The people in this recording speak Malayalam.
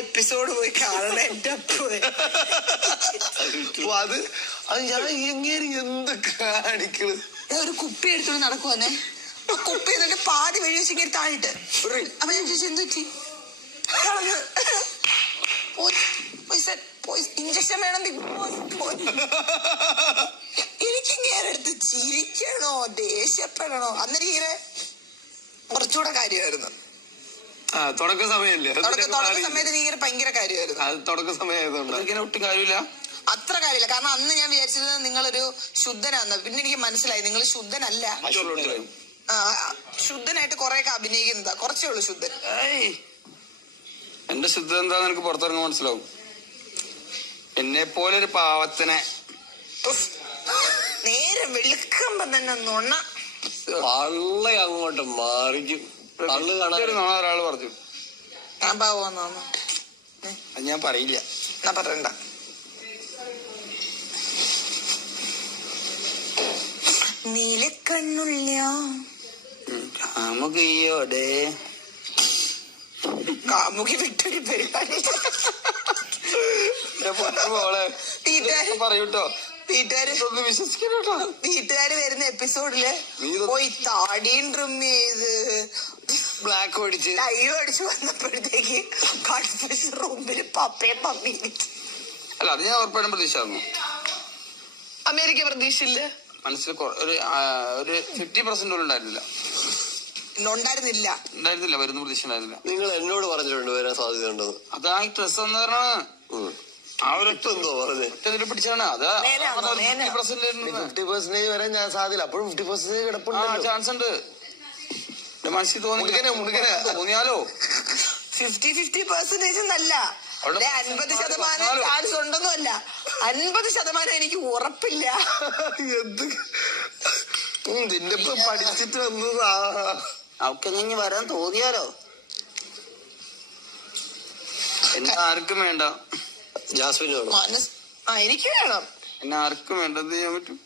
എപ്പിസോഡ് പോയി കാണണം എന്റെ അത് ഞാൻ എങ്ങനെ എന്ത് കാണിക്കണ്. ഒരു കുപ്പി എടുത്തോണ്ട് നടക്കുവാന്നേ. ആ കുപ്പി എന്നിട്ട് പാതി വഴി വെച്ച് ഇങ്ങനെ താഴിട്ട്. അപ്പൊ ഞാൻ ചോദിച്ചു എന്ത് പറ്റി? ഇഞ്ചക്ഷൻ വേണം. എനിക്കിങ്ങനെ എടുത്ത് ചിരിക്കണോ ദേഷ്യപ്പെടണോ? അന്നേരം ഇങ്ങനെ കുറച്ചുകൂടെ കാര്യമായിരുന്നു. തുടക്ക സമയല്ലേ? തുടക്ക സമയത്ത് ഇങ്ങനെ ഭയങ്കര കാര്യമായിരുന്നു. തുടക്ക സമയമായതുകൊണ്ട് ഇങ്ങനെ ഒട്ടും കാര്യമില്ല. അത്ര കാര്യമില്ല. കാരണം അന്ന് ഞാൻ വിചാരിച്ചത് നിങ്ങളൊരു ശുദ്ധനാന്ന്. പിന്നെ എനിക്ക് മനസ്സിലായി നിങ്ങൾ ശുദ്ധനല്ല. ശുദ്ധനായിട്ട് കൊറേയൊക്കെ അഭിനയിക്കുന്നതാ. കുറച്ചേ ഉള്ളൂ ശുദ്ധൻ. എന്റെ ശുദ്ധ എന്താന്ന് എനിക്ക് പുറത്തിറങ്ങാൻ മനസ്സിലാവും. എന്നെ പോലെ ഒരു പാവത്തിനെ നേരെ വെളുക്കുമ്പോ തന്നെ നൊണ്ണ പള്ള അങ്ങോട്ട് മാറിക്കും. പള്ളു കാണാൻ ഒരാള് പറഞ്ഞു ഞാൻ പാവോന്നു. ഞാൻ പറയില്ല. എന്നാ പറയണ്ട. നീലക്കണ്ണുള്ള കാമുകിയോടെ കാമുകി വിട്ടൊരു പരിപാടി പറയൂട്ടോ. വീട്ടുകാര് വരുന്ന എപ്പിസോഡില് പോയി താടിയും ട്രിം ചെയ്ത് ബ്ലാക്ക് അടിച്ച് ടൈലും അടിച്ച് വന്നപ്പോഴത്തേക്ക് റൂമില് പപ്പയും മമ്മി. അല്ല അത് ഞാൻ ഉറപ്പായിട്ടും പ്രതീക്ഷയായിരുന്നു. അമേരിക്ക പ്രതീക്ഷയില്ല. മനസ്സിൽ ഒരു 50% പോലും ഉണ്ടായിരുന്നില്ല. വരുന്ന പ്രതീക്ഷ ഉണ്ടായിരുന്നില്ല. നിങ്ങൾ എന്നോട് പറഞ്ഞിട്ടുണ്ട് വരാൻ സാധ്യത ഉണ്ടെന്ന്. അത് ആ ഡ്രസ് എന്ന് പറഞ്ഞാണ്. ആ ഒരു എന്തോ പറഞ്ഞത് പിടിച്ചാണ്. അത് 50% വരാൻ ഞാൻ സാധ്യത. അപ്പോഴും 50% കിടപ്പുണ്ട്. ചാൻസ് ഉണ്ട്. മനസ്സിൽ തോന്നിയാലോ 50% എന്നല്ല, 50% ചാൻസ് ഉണ്ടെന്നല്ല, 50% എനിക്ക് ഉറപ്പില്ല. നിന്റെ പഠിച്ചിട്ട് വന്നതാ. അവക്കെങ്ങനെ വരാൻ തോന്നിയാലോ? എന്നെ ആർക്കും വേണ്ട. ജാസ്മിന് വേണം. എനിക്ക് വേണം. എന്നെ ആർക്കും വേണ്ട. എന്ത് ചെയ്യാൻ പറ്റും?